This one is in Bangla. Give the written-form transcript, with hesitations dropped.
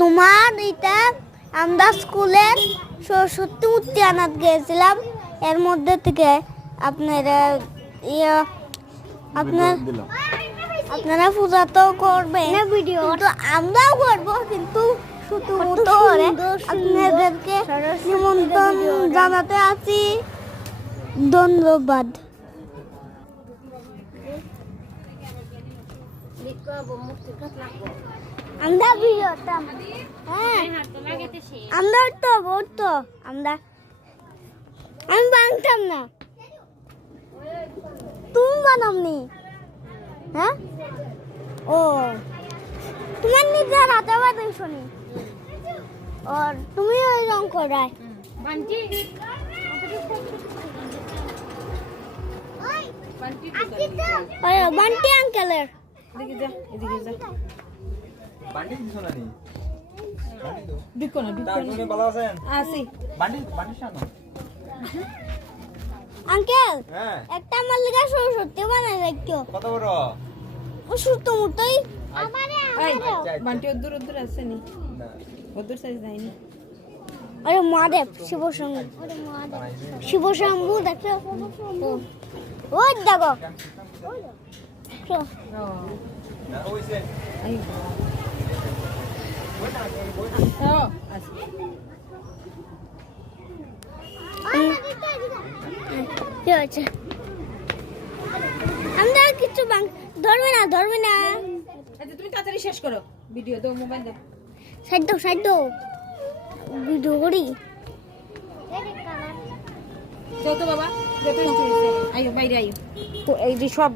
তোমার এটা আমরা স্কুলের সরস্বতী মূর্তি আনাতে গিয়েছিলাম, এর মধ্যে থেকে আপনারা আপনারা পূজা তো করবেন কিন্তু আমরাও করবো, কিন্তু আপনাদেরকে নিমন্ত্রণ জানাতে আছি। ধন্যবাদ। আমরা ভিডিওটা আমরা তো আমি বানতাম না, তুমি বানামনি। হ্যাঁ, ও তোমার নিজের হাতে বানাইছো নি, আর তুমি ওই রং করাই বান্টি আঙ্কেলের এদিকে যা বান্ডি দিছো না নি বিকো না তারপরে ভালো আছেন আসি বান্ডি শানো আঙ্কেল, হ্যাঁ একটা আমার লাগা সরস্বতী বানাই রাখো। কত বড় ও সুতো মুতই এই বান্টি দূর আছে নি না ওদূর সাইজ নাই নি আরে মহাদেব শিব শম্ভু দেখো, ওই দেখো না ওইছে আই ও আসি কি হচ্ছে? আমরা কিছু ধরবে না আচ্ছা তুমি তাড়াতাড়ি শেষ করো ভিডিও দাও, মোবাইল দাও, সাইড দাও ভিডিও করি। যাও তো বাবা, যত আইও বাইরে আইও এই যে সব